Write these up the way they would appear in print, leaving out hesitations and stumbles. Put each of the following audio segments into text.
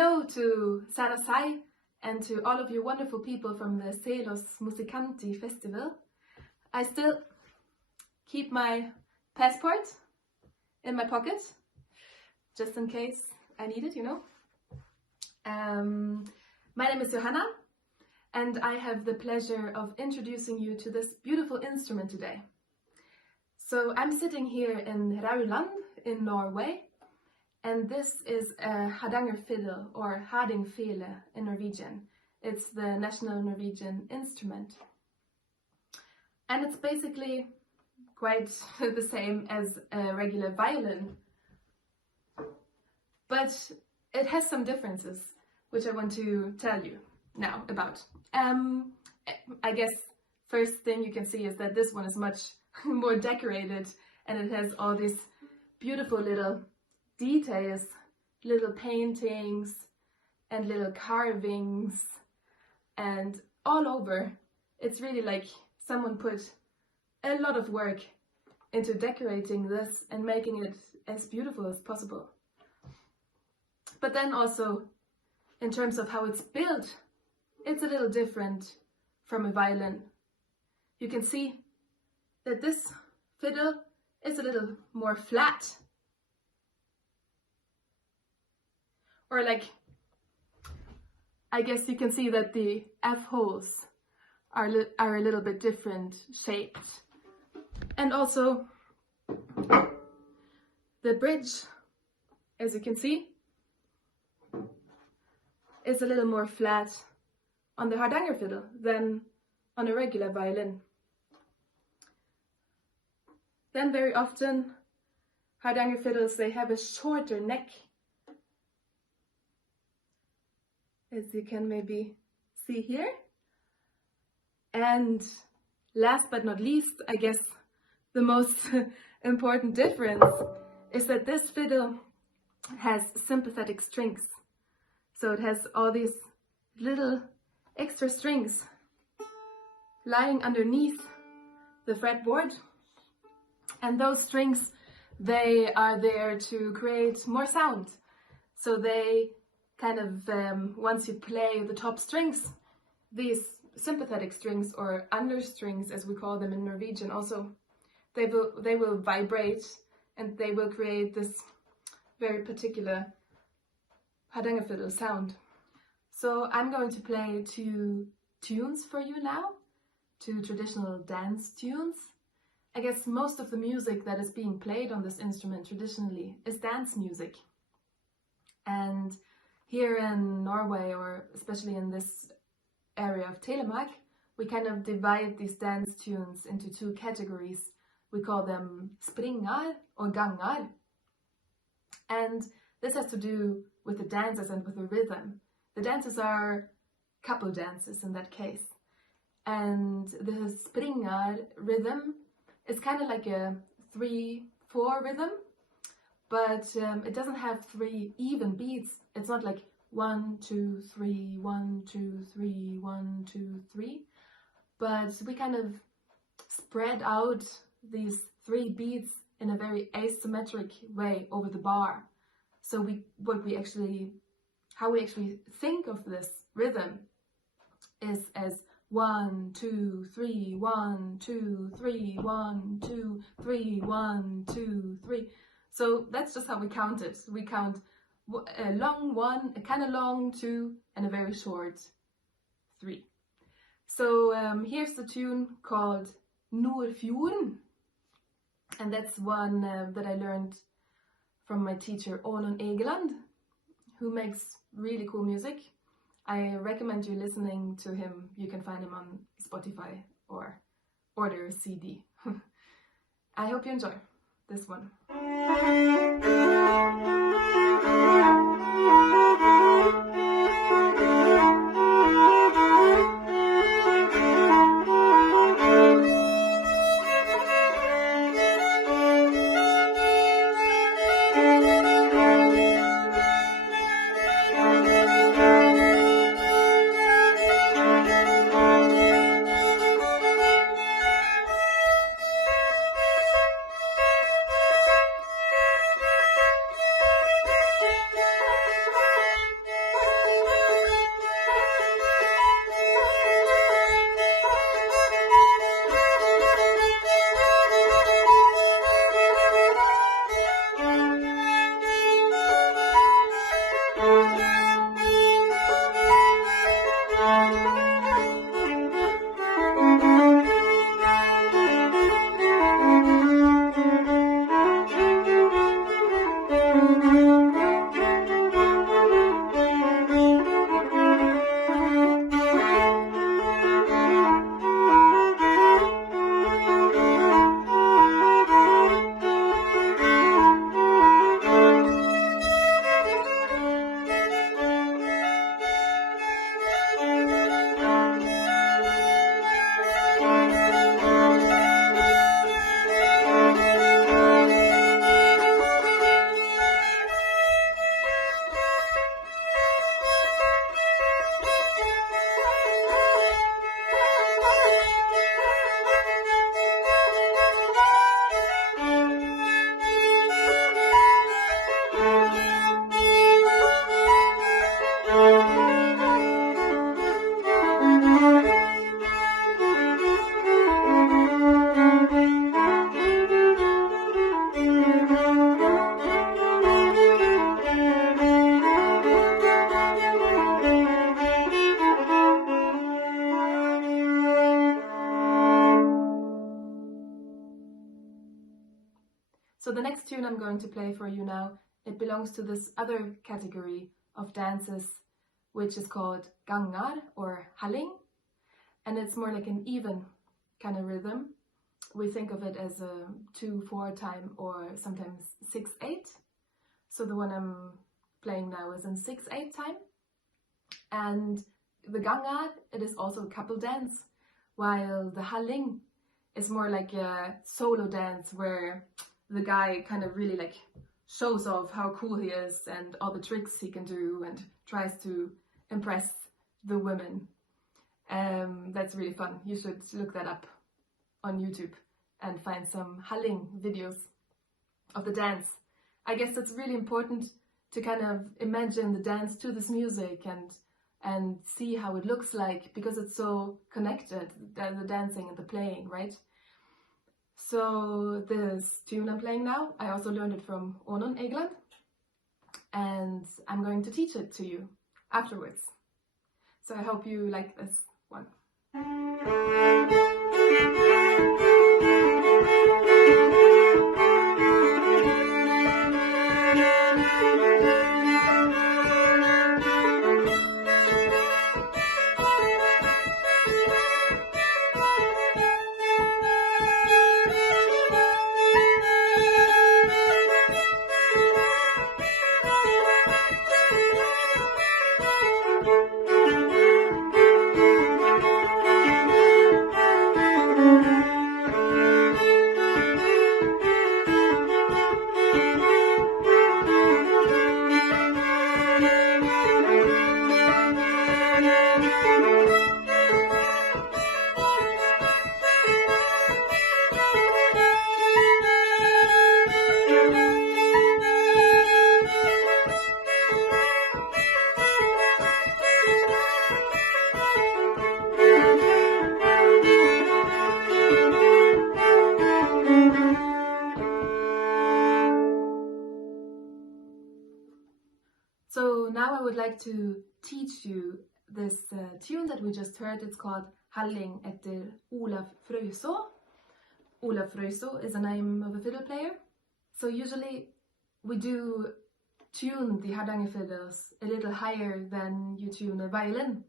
Hello to Johanna Seim and to all of you wonderful people from the Sซี้LOS MUZIKANTAI festival. I still keep my passport in my pocket, just in case I need it, you know. My name is Johanna, and I have the pleasure of introducing you to this beautiful instrument today. So I'm sitting here in Hardanger in Norway, and this is a Hardanger fiddle, or hardingfele in Norwegian. It's the national Norwegian instrument. And it's basically quite the same as a regular violin, but it has some differences, which I want to tell you now about. I guess first thing you can see is that this one is much more decorated, and it has all these beautiful little details, little paintings and little carvings, and all over. It's really like someone put a lot of work into decorating this and making it as beautiful as possible. But then also, in terms of how it's built, it's a little different from a violin. You can see that this fiddle is a little more flat. Or like, I guess you can see that the F holes are a little bit different shaped. And also the bridge, as you can see, is a little more flat on the Hardanger fiddle than on a regular violin. Then very often Hardanger fiddles, they have a shorter neck, as you can maybe see here. And last but not least, I guess the most important difference is that this fiddle has sympathetic strings. So it has all these little extra strings lying underneath the fretboard. And those strings, they are there to create more sound. So they kind of, once you play the top strings, these sympathetic strings, or understrings as we call them in Norwegian also, they will vibrate, and they will create this very particular Hardanger fiddle sound. So I'm going to play two tunes for you now, two traditional dance tunes. I guess most of the music that is being played on this instrument traditionally is dance music. And here in Norway, or especially in this area of Telemark, we kind of divide these dance tunes into two categories. We call them springar or gangar. And this has to do with the dances and with the rhythm. The dances are couple dances in that case. And the springar rhythm is kind of like a 3/4 rhythm, but it doesn't have 3 even beats. It's not like 1, 2, 3, 1, 2, 3, 1, 2, 3. But we kind of spread out these 3 beats in a very asymmetric way over the bar. So how we actually think of this rhythm is as 1, 2, 3, 1, 2, 3, 1, 2, 3, 1, 2, 3. So that's just how we count it. We count a long 1, a kind of long 2, and a very short 3. So here's the tune called Nordfjorden, and that's one that I learned from my teacher Ålund Egeland, who makes really cool music. I recommend you listening to him. You can find him on Spotify or order a CD. I hope you enjoy this one. So the next tune I'm going to play for you now, it belongs to this other category of dances, which is called gangar or halling, and it's more like an even kind of rhythm. We think of it as a 2/4 time or sometimes 6/8. So the one I'm playing now is in 6/8 time. And the gangar, it is also a couple dance, while the halling is more like a solo dance where the guy kind of really like shows off how cool he is and all the tricks he can do and tries to impress the women. That's really fun. You should look that up on YouTube and find some halling videos of the dance. I guess it's really important to kind of imagine the dance to this music and see how it looks like, because it's so connected, the dancing and the playing, right? So this tune I'm playing now, I also learned it from Onon Egland, and I'm going to teach it to you afterwards. So I hope you like this one. So now I would like to teach you this tune that we just heard. It's called Halling efter Olaf Frøysaa. Olaf Frøysaa is the name of a fiddle player. So usually we do tune the Hardanger fiddles a little higher than you tune a violin.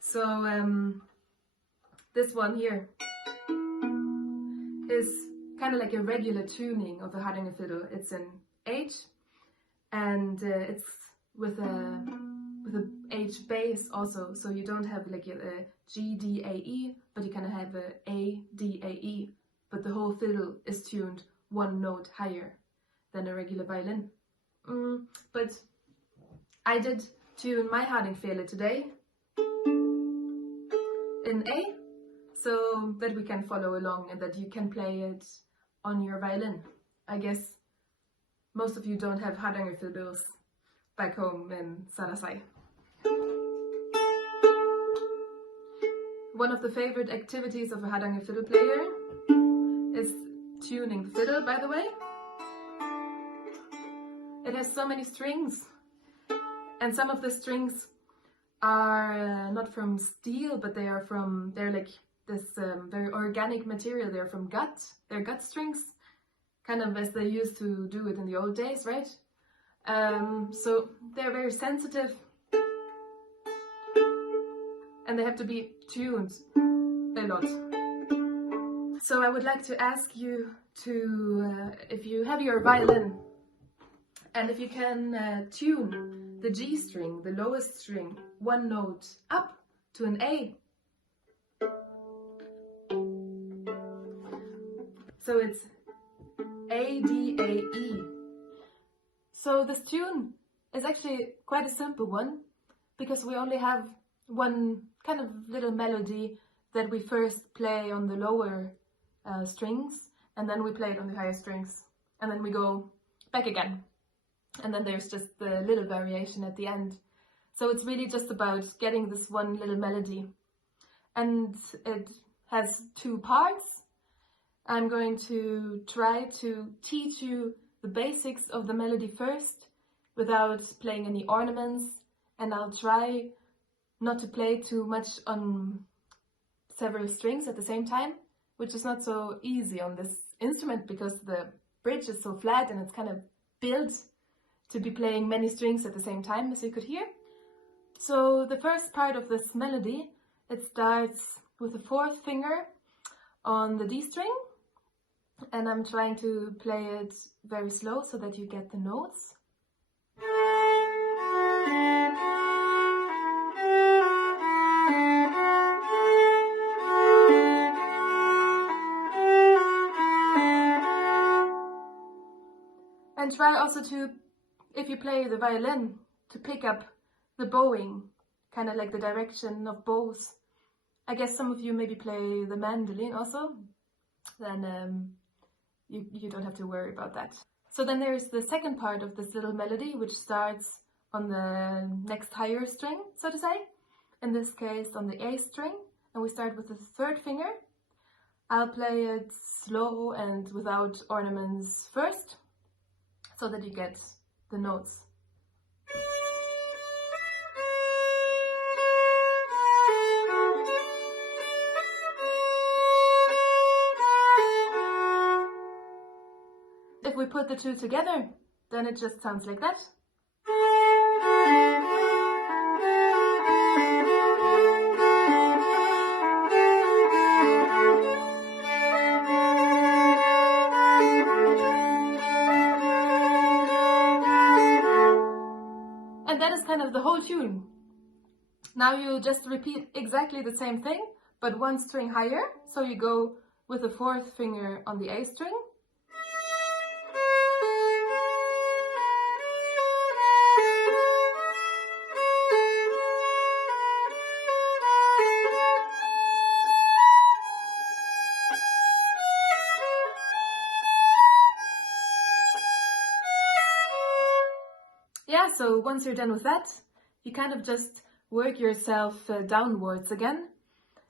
So this one here is kind of like a regular tuning of the Hardanger fiddle. It's in H, and it's with a H bass also, so you don't have like a G, D, A, E, but you kind of have a D, A, E, but the whole fiddle is tuned one note higher than a regular violin. But I did tune my Hardingfele today in A, so that we can follow along and that you can play it on your violin. I guess most of you don't have Hardanger fiddles back home in Sarasai. One of the favorite activities of a Hardanger fiddle player is tuning the fiddle, by the way. It has so many strings, and some of the strings are not from steel, but they're like this very organic material. They're from gut. They're gut strings, kind of as they used to do it in the old days, right? So they're very sensitive, and they have to be tuned a lot. So I would like to ask you to, if you have your violin, and if you can tune the G string, the lowest string, one note up to an A. So it's A, D, A, E. So this tune is actually quite a simple one, because we only have one kind of little melody that we first play on the lower strings, and then we play it on the higher strings, and then we go back again. And then there's just the little variation at the end. So it's really just about getting this one little melody. And it has two parts. I'm going to try to teach you the basics of the melody first, without playing any ornaments, and I'll try not to play too much on several strings at the same time, which is not so easy on this instrument because the bridge is so flat and it's kind of built to be playing many strings at the same time, as you could hear. So the first part of this melody, it starts with the fourth finger on the D string, and I'm trying to play it very slow so that you get the notes. And try also to, if you play the violin, to pick up the bowing, kind of like the direction of bows. I guess some of you maybe play the mandolin also, then you don't have to worry about that. So then there's the second part of this little melody, which starts on the next higher string, so to say. In this case on the A string, and we start with the third finger. I'll play it slow and without ornaments first, so that you get the notes. If we put the two together, then it just sounds like that. And that is kind of the whole tune. Now you just repeat exactly the same thing, but one string higher. So you go with the fourth finger on the A string. Yeah, so once you're done with that, you kind of just work yourself downwards again,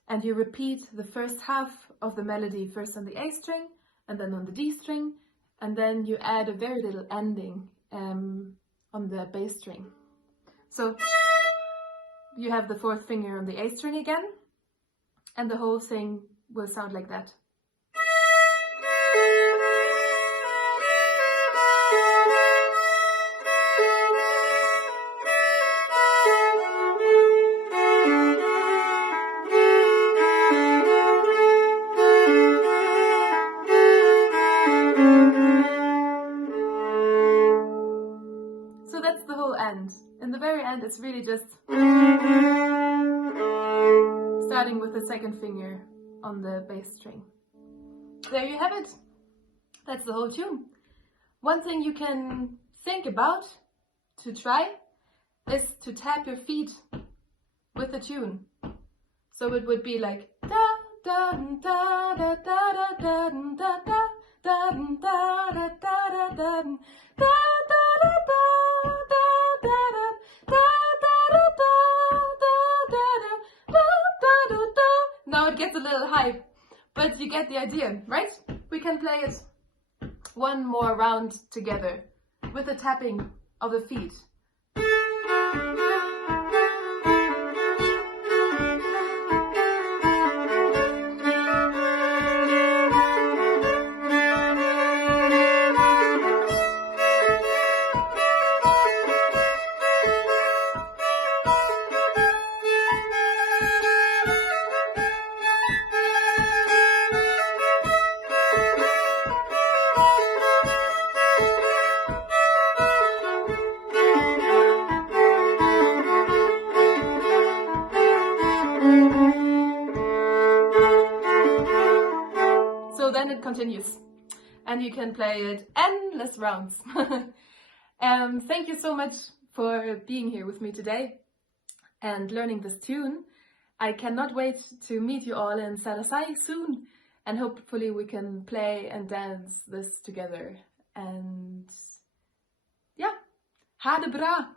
and you repeat the first half of the melody first on the A string and then on the D string, and then you add a very little ending on the bass string. So you have the fourth finger on the A string again, and the whole thing will sound like that. In the very end, it's really just starting with the second finger on the bass string. There you have it. That's the whole tune. One thing you can think about to try is to tap your feet with the tune. So it would be like da da da da da da da da da da da da da da. Now it gets a little high, but you get the idea, right? We can play it one more round together with the tapping of the feet. Then it continues, and you can play it endless rounds. Thank you so much for being here with me today and learning this tune. I cannot wait to meet you all in Sซี้soon, and hopefully we can play and dance this together. And yeah, ha det bra!